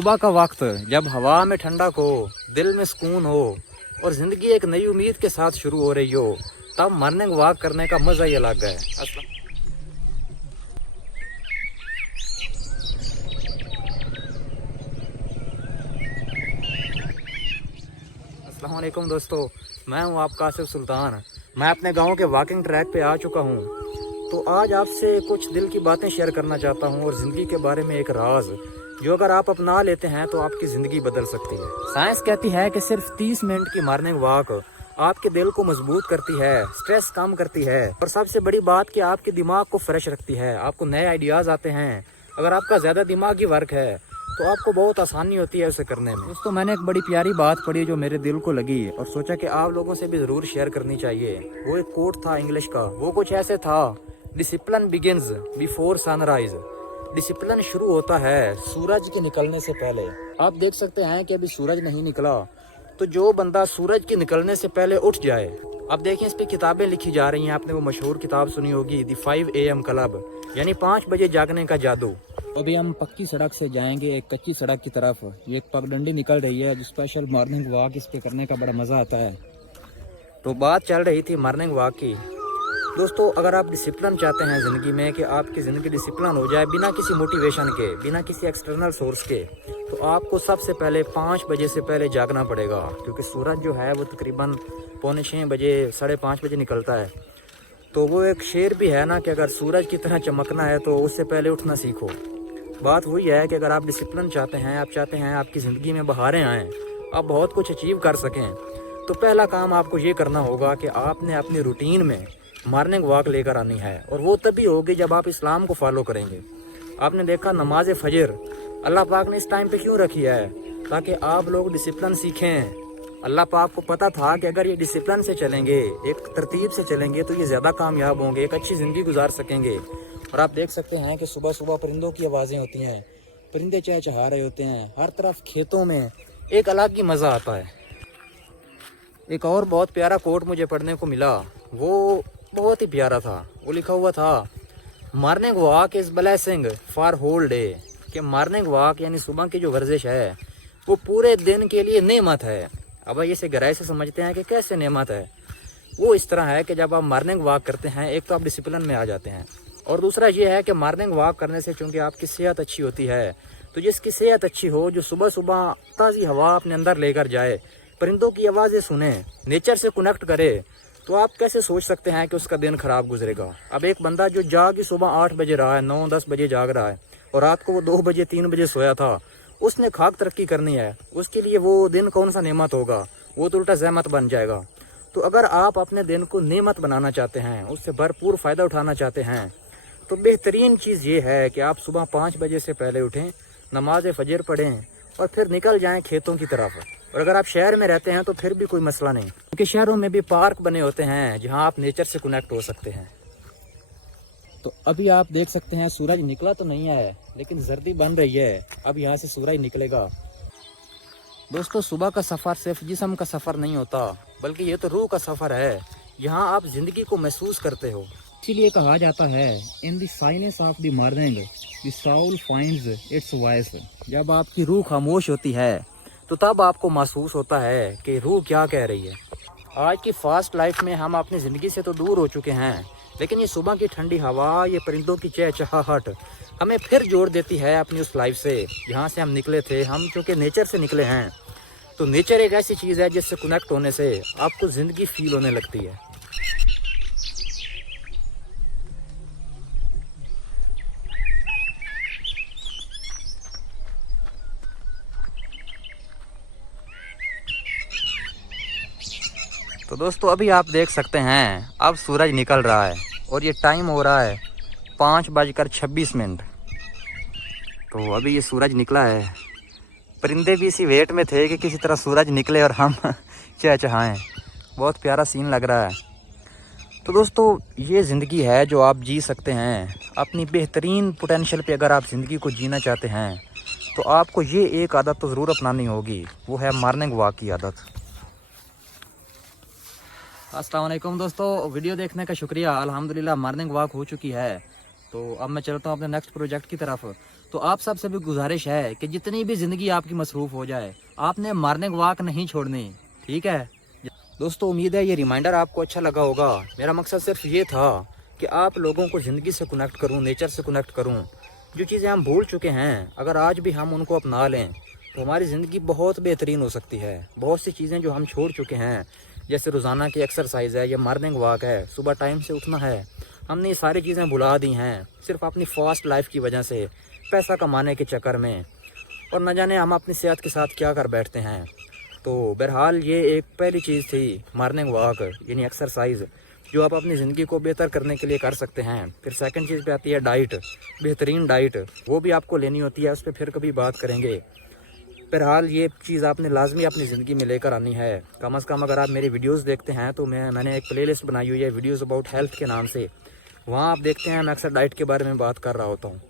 सुबह का वक्त जब हवा में ठंडक हो, दिल में सुकून हो और ज़िंदगी एक नई उम्मीद के साथ शुरू हो रही हो, तब मॉर्निंग वॉक करने का मज़ा ही अलग है। अस्सलाम वालेकुम दोस्तों, मैं हूं आपका आसिफ सुल्तान। मैं अपने गांव के वॉकिंग ट्रैक पे आ चुका हूं। तो आज आपसे कुछ दिल की बातें शेयर करना चाहता हूं और ज़िंदगी के बारे में एक राज जो अगर आप अपना लेते हैं तो आपकी ज़िंदगी बदल सकती है। साइंस कहती है कि सिर्फ 30 मिनट की मॉर्निंग वॉक आपके दिल को मजबूत करती है, स्ट्रेस कम करती है और सबसे बड़ी बात कि आपके दिमाग को फ्रेश रखती है। आपको नए आइडियाज़ आते हैं। अगर आपका ज़्यादा दिमागी वर्क है तो आपको बहुत आसानी होती है उसे करने में। दोस्तों, मैंने एक बड़ी प्यारी बात पढ़ी जो मेरे दिल को लगी और सोचा कि आप लोगों से भी ज़रूर शेयर करनी चाहिए। वो एक कोट था इंग्लिश का। वो कुछ ऐसे था, discipline begins before sunrise. Discipline शुरू होता है सूरज के निकलने से पहले। आप देख सकते हैं कि अभी सूरज नहीं निकला, तो जो बंदा सूरज के निकलने से पहले उठ जाए। अब देखिए, इस पे किताबें लिखी जा रही हैं। आपने वो मशहूर किताब सुनी होगी, द 5 AM क्लब, यानी 5 बजे जागने का जादू। अभी हम पक्की सड़क से जाएंगे एक कच्ची सड़क की तरफ। ये एक पगडंडी निकल रही है जो स्पेशल मॉर्निंग वॉक इस पे करने का बड़ा मज़ा आता है। तो बात चल रही थी मॉर्निंग वॉक की। दोस्तों, अगर आप डिसिप्लिन चाहते हैं ज़िंदगी में, कि आपकी ज़िंदगी डिसिप्लिन हो जाए बिना किसी मोटिवेशन के, बिना किसी एक्सटर्नल सोर्स के, तो आपको सबसे पहले 5 बजे से पहले जागना पड़ेगा। क्योंकि सूरज जो है वो तकरीबन 5:45 बजे, 5:30 बजे निकलता है। तो वो एक शेर भी है ना कि अगर सूरज की तरह चमकना है तो उससे पहले उठना सीखो। बात वही है कि अगर आप डिसिप्लिन चाहते हैं, आप चाहते हैं आपकी ज़िंदगी में बहारें आएँ, आप बहुत कुछ अचीव कर सकें, तो पहला काम आपको ये करना होगा कि आपने अपनी रूटीन में मॉर्निंग वॉक लेकर आनी है। और वो तभी होगी जब आप इस्लाम को फॉलो करेंगे। आपने देखा, नमाज फजर अल्लाह पाक ने इस टाइम पे क्यों रखी है? ताकि आप लोग डिसिप्लिन सीखें। अल्लाह पाक को पता था कि अगर ये डिसिप्लिन से चलेंगे, एक तरतीब से चलेंगे, तो ये ज़्यादा कामयाब होंगे, एक अच्छी ज़िंदगी गुजार सकेंगे। और आप देख सकते हैं कि सुबह सुबह परिंदों की आवाज़ें होती हैं, परिंदे चहचहा रहे होते हैं, हर तरफ खेतों में एक अलग ही मज़ा आता है। एक और बहुत प्यारा कोट मुझे पढ़ने को मिला, वो बहुत ही प्यारा था। वो लिखा हुआ था, morning walk is blessing for whole day. कि मॉर्निंग वॉक यानी सुबह की जो वर्जिश है वो पूरे दिन के लिए नेमत है। अब इसे गहराई से समझते हैं कि कैसे नेमत है। वो इस तरह है कि जब आप मॉर्निंग वॉक करते हैं, एक तो आप डिसिप्लिन में आ जाते हैं, और दूसरा ये है कि मॉर्निंग वॉक करने से चूँकि आपकी सेहत अच्छी होती है, तो जिसकी सेहत अच्छी हो, जो सुबह सुबह ताज़ी हवा अपने अंदर लेकर जाए, परिंदों की आवाज़ें सुने, नेचर से कनेक्ट करे, तो आप कैसे सोच सकते हैं कि उसका दिन खराब गुजरेगा। अब एक बंदा जो जाग ही सुबह 8 बजे रहा है, 9-10 बजे जाग रहा है, और रात को वो 2 बजे 3 बजे सोया था, उसने खाक तरक्की करनी है, उसके लिए वो दिन कौन सा नेमत होगा? वो तो उल्टा ज़हमत बन जाएगा। तो अगर आप अपने दिन को नेमत बनाना चाहते हैं, उससे भरपूर फ़ायदा उठाना चाहते हैं, तो बेहतरीन चीज़ ये है कि आप सुबह 5 बजे से पहले उठें, नमाज फजर पढ़ें और फिर निकल जाएं खेतों की तरफ। और अगर आप शहर में रहते हैं तो फिर भी कोई मसला नहीं, क्योंकि शहरों में भी पार्क बने होते हैं जहां आप नेचर से कनेक्ट हो सकते हैं। तो अभी आप देख सकते हैं सूरज निकला तो नहीं है, लेकिन जर्दी बन रही है। अब यहाँ से सूरज निकलेगा। दोस्तों, सुबह का सफ़र सिर्फ जिस्म का सफ़र नहीं होता, बल्कि ये तो रूह का सफ़र है। यहाँ आप ज़िंदगी को महसूस करते हो। इसीलिए कहा जाता है, in the silence of the morning the soul finds its voice. जब आपकी रूह खामोश होती है तो तब आपको महसूस होता है कि रूह क्या कह रही है। आज की फास्ट लाइफ में हम अपनी ज़िंदगी से तो दूर हो चुके हैं, लेकिन ये सुबह की ठंडी हवा, ये परिंदों की चहचहाहट हमें फिर जोड़ देती है अपनी उस लाइफ से जहाँ से हम निकले थे। हम चूँकि नेचर से निकले हैं, तो नेचर एक ऐसी चीज़ है जिससे कनेक्ट होने से आपको ज़िंदगी फील होने लगती है। तो दोस्तों, अभी आप देख सकते हैं अब सूरज निकल रहा है और ये टाइम हो रहा है 5:26। तो अभी ये सूरज निकला है। परिंदे भी इसी वेट में थे कि किसी तरह सूरज निकले और हम चहचहाएं। बहुत प्यारा सीन लग रहा है। तो दोस्तों, ये ज़िंदगी है जो आप जी सकते हैं अपनी बेहतरीन पोटेंशियल पे। अगर आप ज़िंदगी को जीना चाहते हैं तो आपको ये एक आदत तो ज़रूर अपनानी होगी, वो है मॉर्निंग वॉक की आदत। अस्सलाम वालेकुम दोस्तों, वीडियो देखने का शुक्रिया। अल्हम्दुलिल्लाह मॉर्निंग वॉक हो चुकी है तो अब मैं चलता हूँ अपने नेक्स्ट प्रोजेक्ट की तरफ। तो आप सबसे भी गुजारिश है कि जितनी भी ज़िंदगी आपकी मसरूफ़ हो जाए, आपने मॉर्निंग वॉक नहीं छोड़नी, ठीक है दोस्तों। उम्मीद है ये रिमाइंडर आपको अच्छा लगा होगा। मेरा मकसद सिर्फ ये था कि आप लोगों को ज़िंदगी से कनेक्ट करूँ, नेचर से कनेक्ट करूँ। जो चीज़ें हम भूल चुके हैं, अगर आज भी हम उनको अपना लें तो हमारी ज़िंदगी बहुत बेहतरीन हो सकती है। बहुत सी चीज़ें जो हम छोड़ चुके हैं, जैसे रोज़ाना की एक्सरसाइज है या मॉर्निंग वॉक है, सुबह टाइम से उठना है, हमने ये सारी चीज़ें भुला दी हैं सिर्फ अपनी फास्ट लाइफ की वजह से, पैसा कमाने के चक्कर में, और न जाने हम अपनी सेहत के साथ क्या कर बैठते हैं। तो बहरहाल ये एक पहली चीज़ थी मॉर्निंग वॉक यानी एक्सरसाइज, जो आप अपनी ज़िंदगी को बेहतर करने के लिए कर सकते हैं। फिर सेकंड चीज़ पे आती है डाइट, बेहतरीन डाइट, वो भी आपको लेनी होती है, उस पर फिर कभी बात करेंगे। बहरहाल ये चीज़ आपने लाजमी अपनी ज़िंदगी में लेकर आनी है। कम अज़ कम अगर आप मेरी वीडियोस देखते हैं तो मैंने एक प्लेलिस्ट बनाई हुई है वीडियोस अबाउट हेल्थ के नाम से, वहाँ आप देखते हैं मैं अक्सर डाइट के बारे में बात कर रहा होता हूँ,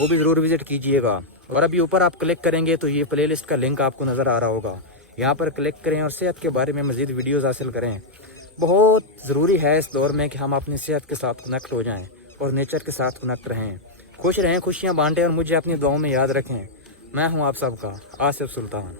वो भी ज़रूर विज़िट कीजिएगा। और अभी ऊपर आप क्लिक करेंगे तो ये प्लेलिस्ट का लिंक आपको नज़र आ रहा होगा, यहाँ पर क्लिक करें और सेहत के बारे में मज़ीद वीडियोज़ हासिल करें। बहुत ज़रूरी है इस दौर में कि हम अपनी सेहत के साथ कनेक्ट हो जाएँ और नेचर के साथ कनेक्ट रहें, खुश रहें, खुशियाँ बांटें और मुझे अपनी दुआओं में याद रखें। मैं हूँ आप सबका आसिफ सुल्तान।